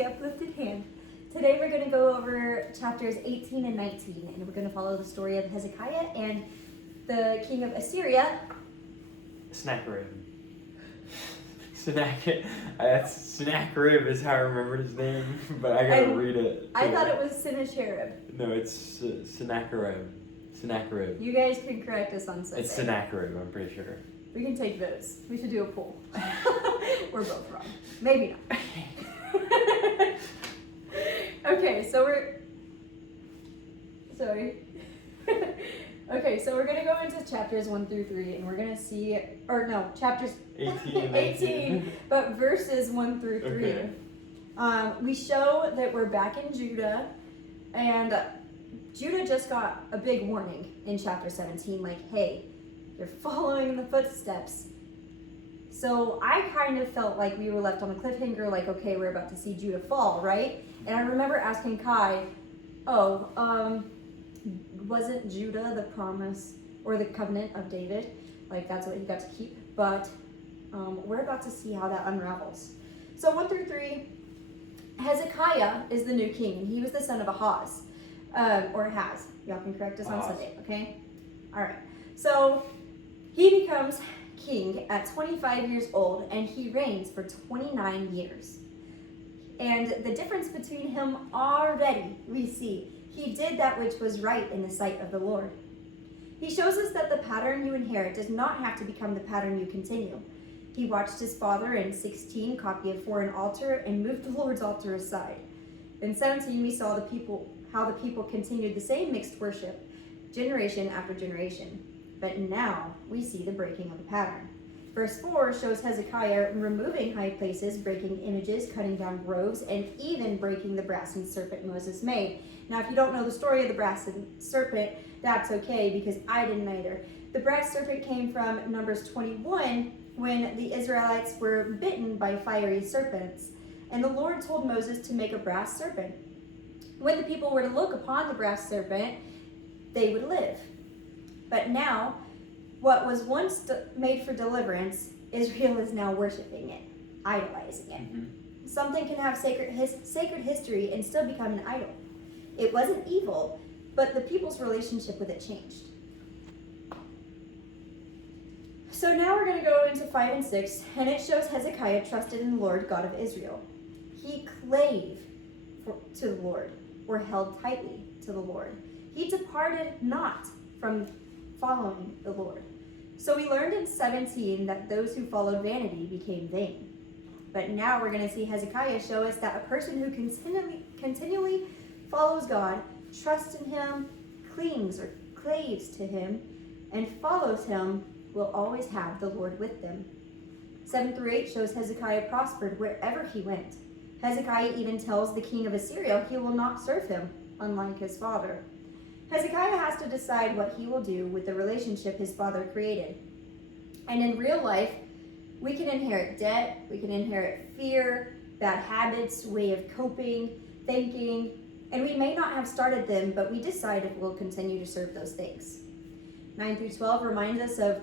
the uplifted hand. Today we're going to go over chapters 18 and 19, and we're going to follow the story of Hezekiah and the king of Assyria. Sennacherib. Sennacherib is how I remember his name, but I gotta read it. I thought it was Sennacherib. No, it's Sennacherib. Sennacherib. You guys can correct us on Sunday. It's Sennacherib, I'm pretty sure. We can take votes. We should do a poll. We're both wrong. Maybe not. Okay, so we're going to go into chapters 1 through 3, and we're going to see, chapters 18 and 18, but verses 1 through 3. Okay. We show that we're back in Judah, and Judah just got a big warning in chapter 17, like, hey, you're following in the footsteps. So I kind of felt like we were left on a cliffhanger, like, okay, we're about to see Judah fall, right? And I remember asking Kai, wasn't Judah the promise or the covenant of David? Like, that's what he got to keep. But we're about to see how that unravels. So 1 through 3, Hezekiah is the new king, and he was the son of Ahaz, or Ahaz. Y'all can correct us on Sunday, okay? All right. So he becomes king at 25 years old, and he reigns for 29 years. And the difference between him already, we see, he did that which was right in the sight of the Lord. He shows us that the pattern you inherit does not have to become the pattern you continue. He watched his father in 16 copy a foreign altar and moved the Lord's altar aside. In 17, we saw how the people continued the same mixed worship, generation after generation. But now we see the breaking of the pattern. Verse 4 shows Hezekiah removing high places, breaking images, cutting down groves, and even breaking the brazen serpent Moses made. Now, if you don't know the story of the brazen serpent, that's okay, because I didn't either. The brass serpent came from Numbers 21, when the Israelites were bitten by fiery serpents. And the Lord told Moses to make a brass serpent. When the people were to look upon the brass serpent, they would live. But now, what was once made for deliverance, Israel is now worshiping it, idolizing it. Mm-hmm. Something can have sacred history and still become an idol. It wasn't evil, but the people's relationship with it changed. So now we're going to go into 5 and 6, and it shows Hezekiah trusted in the Lord God of Israel. He clave to the Lord, or held tightly to the Lord. He departed not from following the Lord. So we learned in 17 that those who followed vanity became vain. But now we're going to see Hezekiah show us that a person who continually follows God, trusts in him, clings or claves to him, and follows him will always have the Lord with them. 7 through 8 shows Hezekiah prospered wherever he went. Hezekiah even tells the king of Assyria he will not serve him, unlike his father. Hezekiah has to decide what he will do with the relationship his father created. And in real life, we can inherit debt, we can inherit fear, bad habits, way of coping, thinking, and we may not have started them, but we decide if we'll continue to serve those things. 9 through 12 reminds us of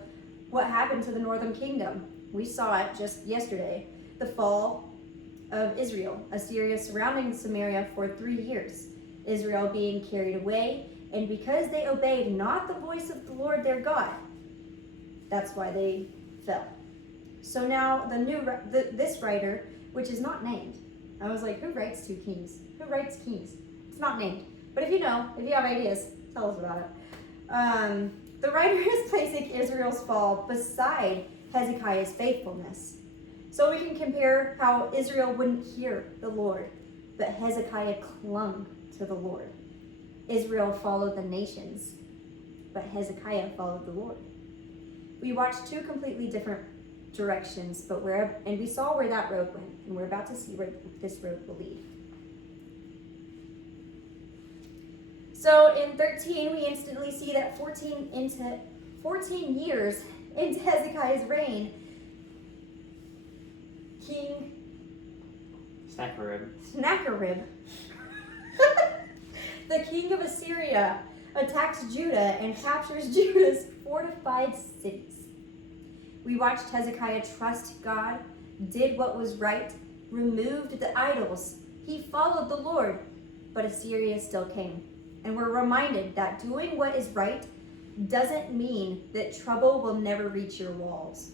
what happened to the northern kingdom. We saw it just yesterday, the fall of Israel, Assyria surrounding Samaria for 3 years, Israel being carried away, and because they obeyed not the voice of the Lord their God, that's why they fell. So now this writer, which is not named, I was like, who writes 2 Kings? Who writes Kings? It's not named. But if you know, if you have ideas, tell us about it. The writer is placing Israel's fall beside Hezekiah's faithfulness. So we can compare how Israel wouldn't hear the Lord, but Hezekiah clung to the Lord. Israel followed the nations, but Hezekiah followed the Lord. We watched 2 completely different directions, and we saw where that road went, and we're about to see where this road will lead. So in 13, we instantly see that 14 years into Hezekiah's reign, King Sennacherib, the king of Assyria, attacks Judah and captures Judah's fortified cities. We watched Hezekiah trust God, did what was right, removed the idols. He followed the Lord, but Assyria still came. And we're reminded that doing what is right doesn't mean that trouble will never reach your walls.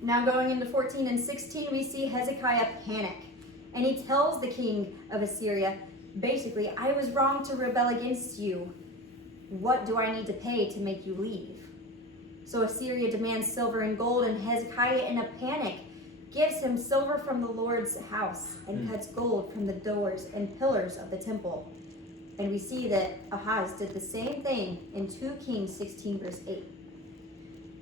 Now going into 14 and 16, we see Hezekiah panic. And he tells the king of Assyria, basically, I was wrong to rebel against you. What do I need to pay to make you leave? So Assyria demands silver and gold, and Hezekiah, in a panic, gives him silver from the Lord's house and cuts gold from the doors and pillars of the temple. And we see that Ahaz did the same thing in 2 Kings 16 verse 8.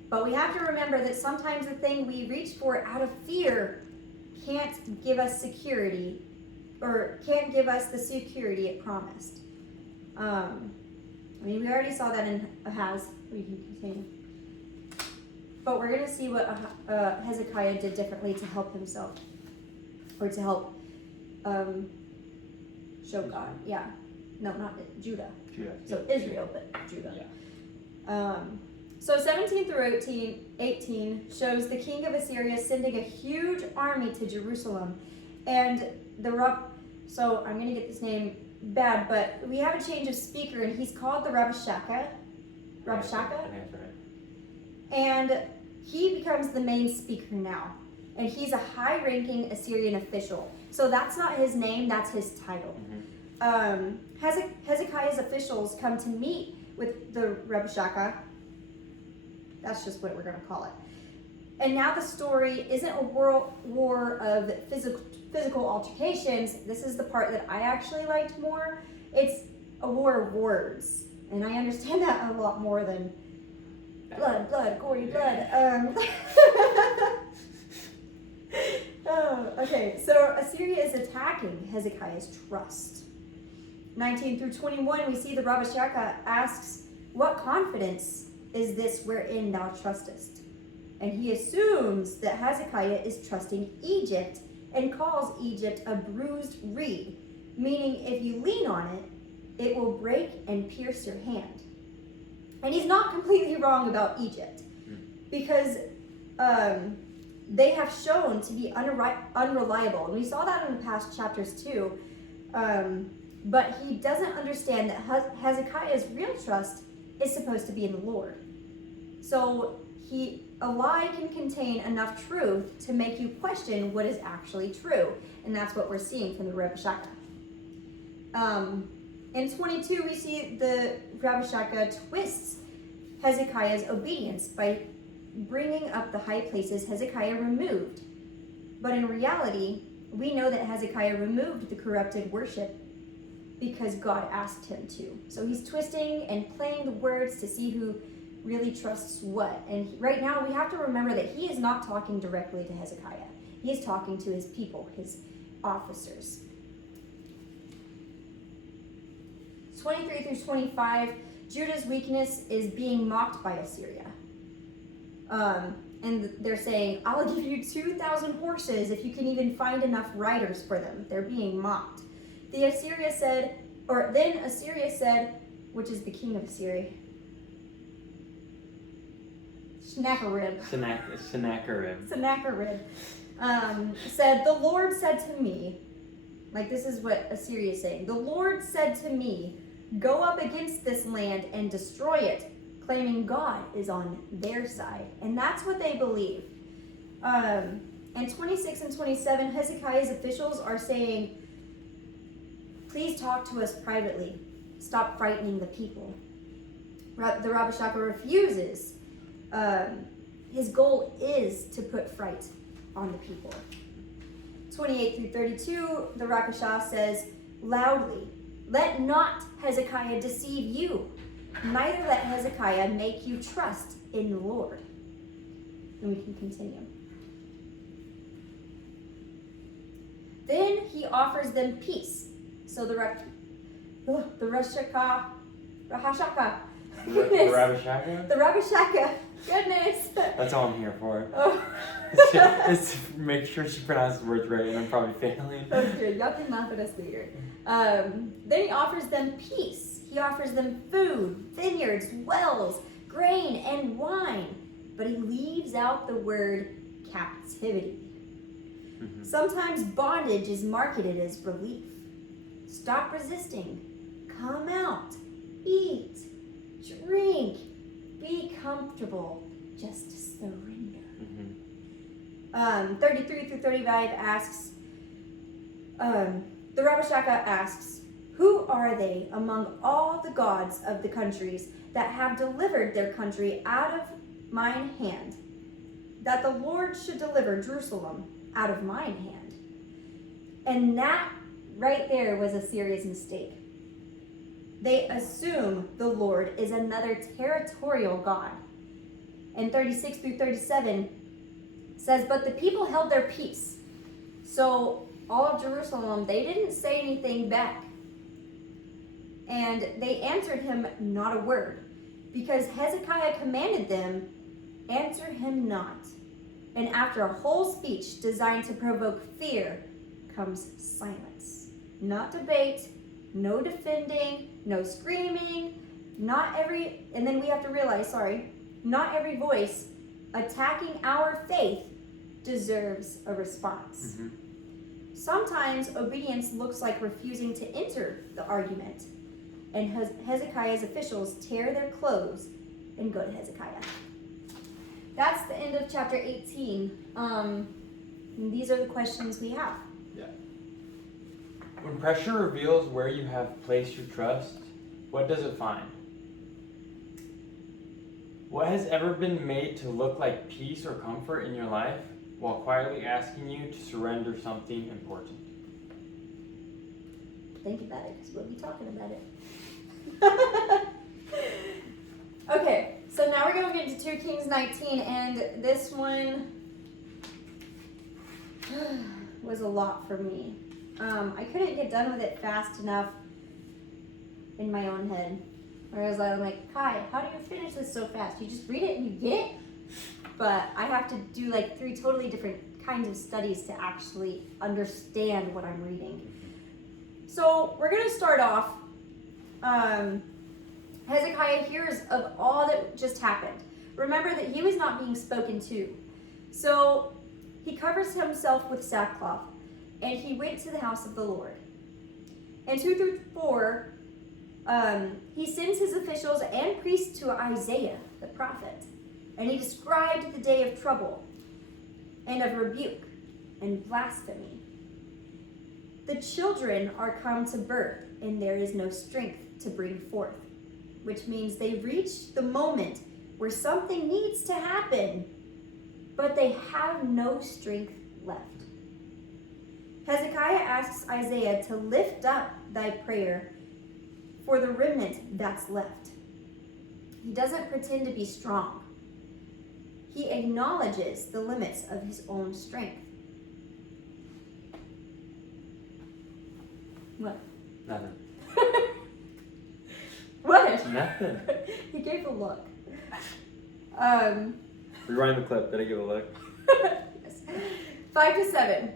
But we have to remember that sometimes the thing we reach for out of fear can't give us security, or can't give us the security it promised. We already saw that in Ahaz. We can continue. But we're going to see what Hezekiah did differently to help himself, or to help show God. Yeah. No, not Judah. So Israel, but Judah. Yeah. So 17 through 18 shows the king of Assyria sending a huge army to Jerusalem. And so I'm going to get this name bad, but we have a change of speaker, and he's called the Rabshakeh. That's right. And he becomes the main speaker now. And he's a high-ranking Assyrian official. So that's not his name, that's his title. Hezekiah's officials come to meet with the Rabshakeh. That's just what we're going to call it. And now the story isn't a war of physical altercations. This is the part that I actually liked more. It's a war of words. And I understand that a lot more than blood, gory blood. Okay, so Assyria is attacking Hezekiah's trust. 19 through 21, we see the Rabshakeh asks, what confidence is this wherein thou trustest? And he assumes that Hezekiah is trusting Egypt and calls Egypt a bruised reed, meaning if you lean on it, it will break and pierce your hand. And he's not completely wrong about Egypt, because they have shown to be unreliable. And we saw that in the past chapters too. But he doesn't understand that Hezekiah's real trust is supposed to be in the Lord. So a lie can contain enough truth to make you question what is actually true. And that's what we're seeing from the Rabshakeh. In 22, we see the Rabshakeh twists Hezekiah's obedience by bringing up the high places Hezekiah removed. But in reality, we know that Hezekiah removed the corrupted worship because God asked him to. So he's twisting and playing the words to see who really trusts what. And right now we have to remember that he is not talking directly to Hezekiah. He is talking to his people, his officers. 23 through 25, Judah's weakness is being mocked by Assyria. And they're saying, I'll give you 2,000 horses if you can even find enough riders for them. They're being mocked. Then Assyria said, which is the king of Assyria, Sennacherib, said, the Lord said to me, like this is what Assyria is saying, the Lord said to me, go up against this land and destroy it, claiming God is on their side. And that's what they believe. And 26 and 27, Hezekiah's officials are saying, please talk to us privately. Stop frightening the people. The Rabshakeh refuses. His goal is to put fright on the people. 28 through 32, the Rabshakeh says loudly, let not Hezekiah deceive you. Neither let Hezekiah make you trust in the Lord. And we can continue. Then he offers them peace. So the Rabshakeh. The Rabshakeh. Goodness. That's all I'm here for. Oh. It's to make sure she pronounces words right, and I'm probably failing. Okay, y'all can laugh at us later. Then he offers them peace. He offers them food, vineyards, wells, grain, and wine. But he leaves out the word captivity. Sometimes bondage is marketed as relief. Stop resisting. Come out. Eat. Drink. Be comfortable. Just surrender. 33 through 35 asks, the Rabashaka asks, who are they among all the gods of the countries that have delivered their country out of mine hand, that the Lord should deliver Jerusalem out of mine hand? And that right there was a serious mistake. They assume the Lord is another territorial God. And 36 through 37 says, but the people held their peace. So all of Jerusalem, they didn't say anything back. And they answered him not a word, because Hezekiah commanded them, answer him not. And after a whole speech designed to provoke fear, comes silence. Not debate, no defending, no screaming, and then we have to realize, not every voice attacking our faith deserves a response. Sometimes obedience looks like refusing to enter the argument, and Hezekiah's officials tear their clothes and go to Hezekiah. That's the end of chapter 18. These are the questions we have. Yeah. When pressure reveals where you have placed your trust, what does it find? What has ever been made to look like peace or comfort in your life while quietly asking you to surrender something important? Think about it, because we'll be talking about it. Okay, so now we're going into 2 Kings 19, and this one was a lot for me. I couldn't get done with it fast enough in my own head. Whereas I'm like, Kai, how do you finish this so fast? You just read it and you get it? But I have to do like 3 totally different kinds of studies to actually understand what I'm reading. So we're going to start off. Hezekiah hears of all that just happened. Remember that he was not being spoken to. So he covers himself with sackcloth, and he went to the house of the Lord. And 2 through 4, he sends his officials and priests to Isaiah, the prophet. And he described the day of trouble and of rebuke and blasphemy. The children are come to birth, and there is no strength to bring forth, which means they reach the moment where something needs to happen, but they have no strength left. Hezekiah asks Isaiah to lift up thy prayer for the remnant that's left. He doesn't pretend to be strong. He acknowledges the limits of his own strength. What? Nothing. What? Nothing. He gave a look. Rewind the clip. Did I give a look? Yes. 5 to 7.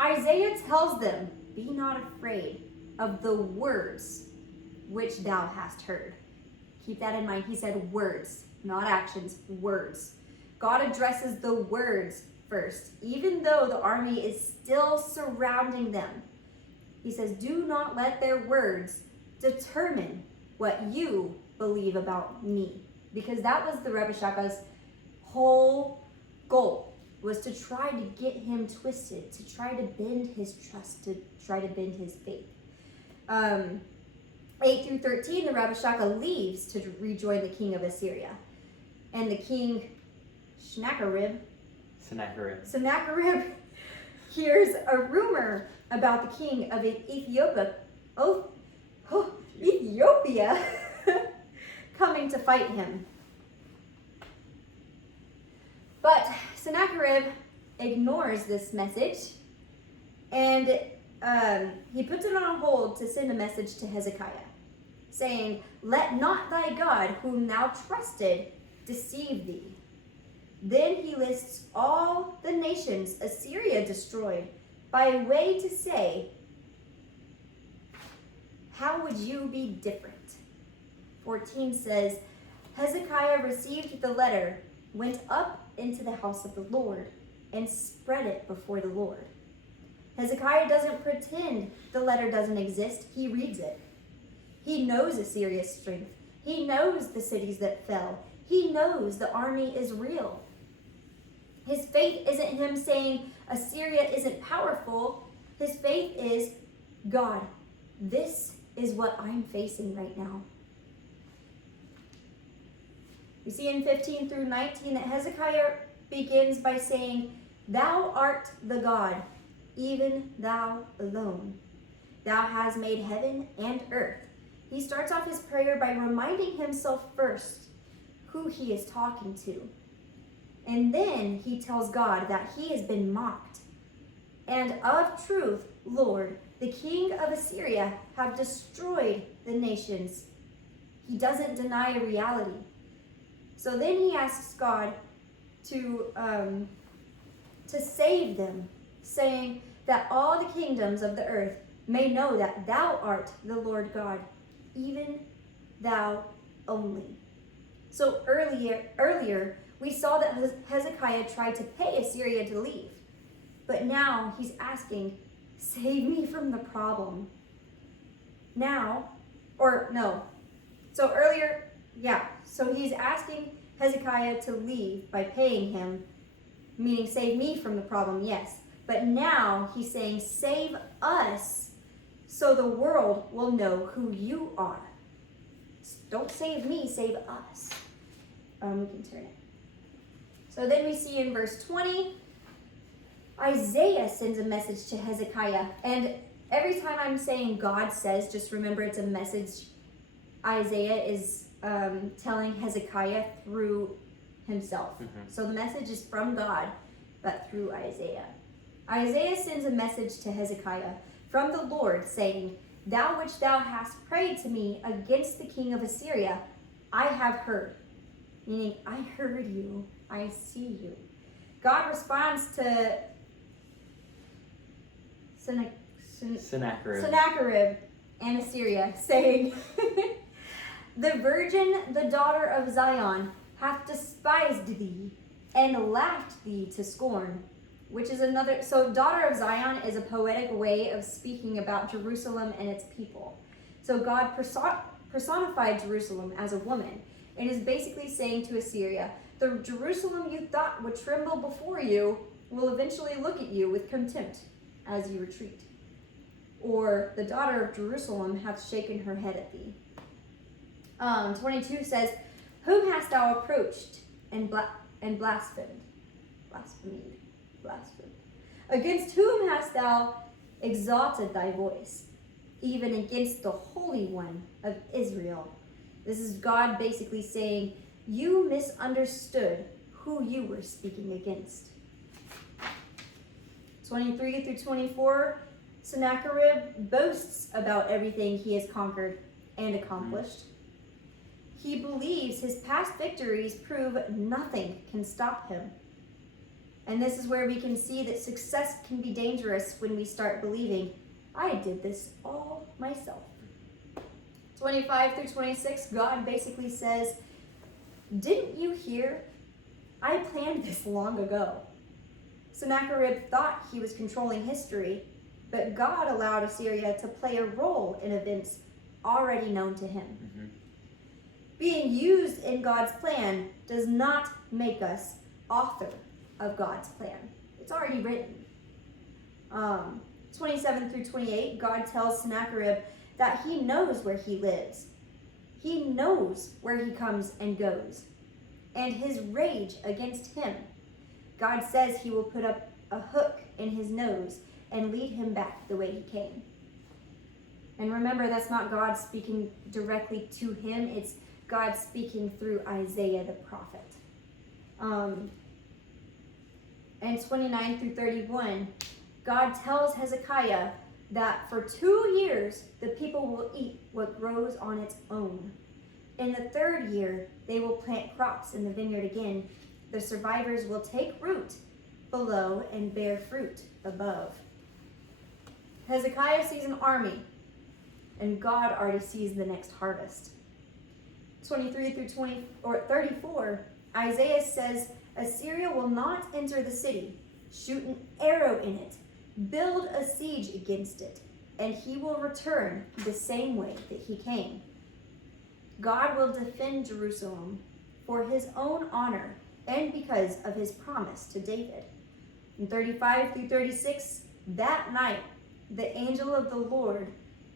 Isaiah tells them, be not afraid of the words which thou hast heard. Keep that in mind. He said words, not actions, words. God addresses the words first, even though the army is still surrounding them. He says, do not let their words determine what you believe about me. Because that was the Rabashaka's whole goal, was to try to get him twisted, to try to bend his trust, to try to bend his faith. 8 through 13, the Rabashaka leaves to rejoin the king of Assyria. And the king, Sennacherib, hears a rumor about the king of Ethiopia coming to fight him. But Sennacherib ignores this message, and he puts it on hold to send a message to Hezekiah, saying, let not thy God, whom thou trusted, deceive thee. Then he lists all the nations Assyria destroyed by way to say, how would you be different? 14 says, Hezekiah received the letter, went up into the house of the Lord, and spread it before the Lord. Hezekiah doesn't pretend the letter doesn't exist. He reads it. He knows Assyria's strength. He knows the cities that fell. He knows the army is real. His faith isn't him saying Assyria isn't powerful. His faith is, God, this is what I'm facing right now. We see in 15 through 19 that Hezekiah begins by saying, Thou art the God, even thou alone. Thou hast made heaven and earth. He starts off his prayer by reminding himself first who he is talking to. And then he tells God that he has been mocked. And of truth, Lord, the king of Assyria have destroyed the nations. He doesn't deny reality. So then he asks God to save them, saying that all the kingdoms of the earth may know that thou art the Lord God, even thou only. So earlier we saw that Hezekiah tried to pay Assyria to leave, but now he's asking, save me from the problem. So he's asking Hezekiah to leave by paying him, meaning save me from the problem, yes. But now he's saying, save us so the world will know who you are. Don't save me, save us. We can turn it. So then we see in verse 20, Isaiah sends a message to Hezekiah. And every time I'm saying God says, just remember it's a message Isaiah is telling Hezekiah through himself. Mm-hmm. So the message is from God, but through Isaiah. Isaiah sends a message to Hezekiah from the Lord, saying, Thou which thou hast prayed to me against the king of Assyria, I have heard. Meaning, I heard you, I see you. God responds to Sennacherib and Assyria, saying, The virgin, the daughter of Zion, hath despised thee and laughed thee to scorn. Which is another, so daughter of Zion is a poetic way of speaking about Jerusalem and its people. So God personified Jerusalem as a woman. It is basically saying to Assyria, the Jerusalem you thought would tremble before you will eventually look at you with contempt as you retreat. Or the daughter of Jerusalem hath shaken her head at thee. 22 says, Whom hast thou approached and blasphemed? Against whom hast thou exalted thy voice? Even against the Holy One of Israel. This is God basically saying, you misunderstood who you were speaking against. 23 through 24, Sennacherib boasts about everything he has conquered and accomplished. He believes his past victories prove nothing can stop him. And this is where we can see that success can be dangerous when we start believing, I did this all myself. 25 through 26, God basically says, didn't you hear? I planned this long ago. Sennacherib thought he was controlling history, but God allowed Assyria to play a role in events already known to him. Mm-hmm. Being used in God's plan does not make us author of God's plan. It's already written. 27 through 28, God tells Sennacherib that he knows where he lives. He knows where he comes and goes. And his rage against him. God says he will put up a hook in his nose and lead him back the way he came. And remember, that's not God speaking directly to him. It's God speaking through Isaiah the prophet. And 29 through 31, God tells Hezekiah that for 2 years, the people will eat what grows on its own. In the 3rd year, they will plant crops in the vineyard again. The survivors will take root below and bear fruit above. Hezekiah sees an army, and God already sees the next harvest. 23 through 34, Isaiah says, Assyria will not enter the city. shoot an arrow in it, build a siege against it, and he will return the same way that he came. God will defend Jerusalem for his own honor and because of his promise to David. In 35 through 36, that night, the angel of the Lord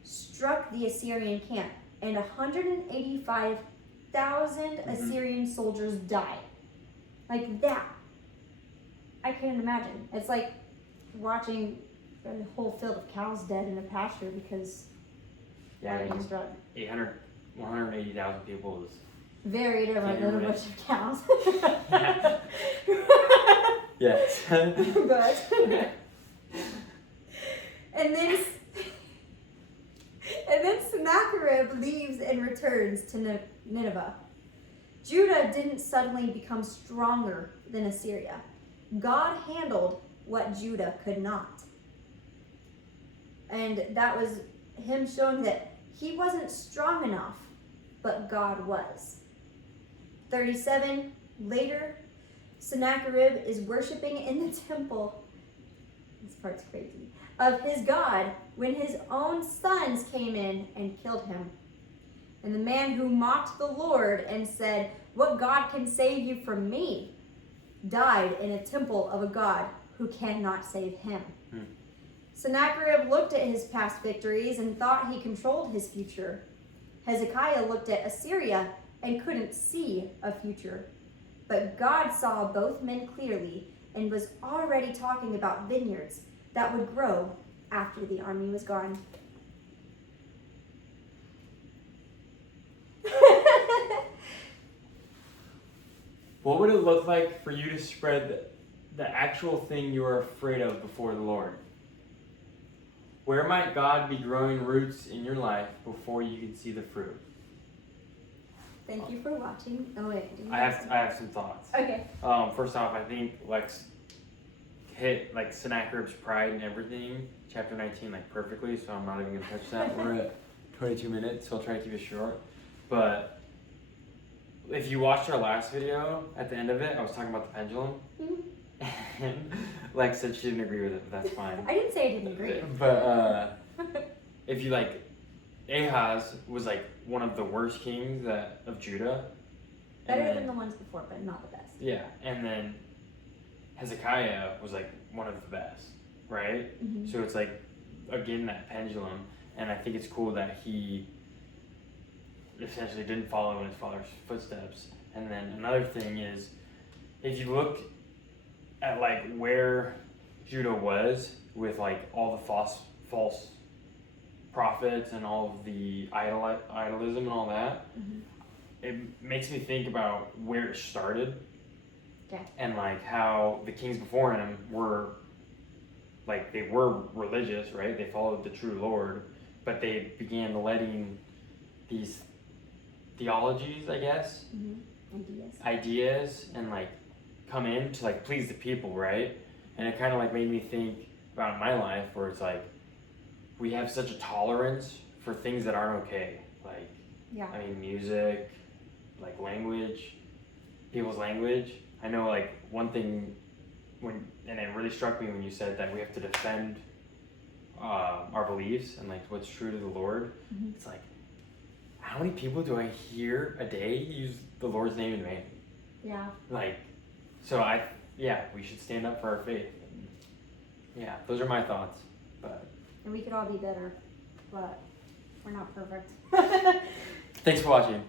struck the Assyrian camp, and 185,000 Assyrian soldiers died. Like that. I can't imagine. It's like watching a whole field of cows dead in a pasture because Yeah, lightning struck. 180,000 people is. Very different than a bunch of cows. Yes. But and then Sennacherib leaves and returns to Nineveh. Judah didn't suddenly become stronger than Assyria. God handled what Judah could not. And that was him showing that he wasn't strong enough, but God was. 37, later, Sennacherib is worshiping in the temple. This part's crazy. Of his God when his own sons came in and killed him. And the man who mocked the Lord and said, "What God can save you from me?" died in a temple of a God who cannot save him. Sennacherib looked at his past victories and thought he controlled his future. Hezekiah looked at Assyria and couldn't see a future. But God saw both men clearly and was already talking about vineyards that would grow after the army was gone. What would it look like for you to spread the actual thing you are afraid of before the Lord? Where might God be growing roots in your life before you can see the fruit? Thank you for watching. Oh wait, I have some thoughts. Okay. First off, I think Lex hit like Sennacherib's pride and everything, chapter 19, like perfectly. So I'm not even gonna touch that. We're at 22 minutes, so I'll try to keep it short. But if you watched our last video, at the end of it, I was talking about the pendulum, and Lex said she didn't agree with it, but that's fine. I didn't say I didn't agree. But if you like, Ahaz was like one of the worst kings of Judah. Better than the ones before, but not the best. Yeah, and then Hezekiah was like one of the best, right? Mm-hmm. So it's like, again, that pendulum, and I think it's cool that he essentially didn't follow in his father's footsteps. And then another thing is, if you look at like where Judah was with like all the false prophets and all of the idolism and all that, it makes me think about where it started. Yeah. And like how the kings before him were like, they were religious, right? They followed the true Lord, but they began letting these theologies, I guess, ideas and like come in to like please the people, right? And it kind of like made me think about my life where it's like we have such a tolerance for things that aren't okay. Like, I mean, music, like language, people's language. I know like one thing and it really struck me when you said that we have to defend our beliefs and like what's true to the Lord. It's like, how many people do I hear a day use the Lord's name in vain? Yeah. Like, so we should stand up for our faith. Yeah, those are my thoughts. But And we could all be better, but we're not perfect. thanks for watching.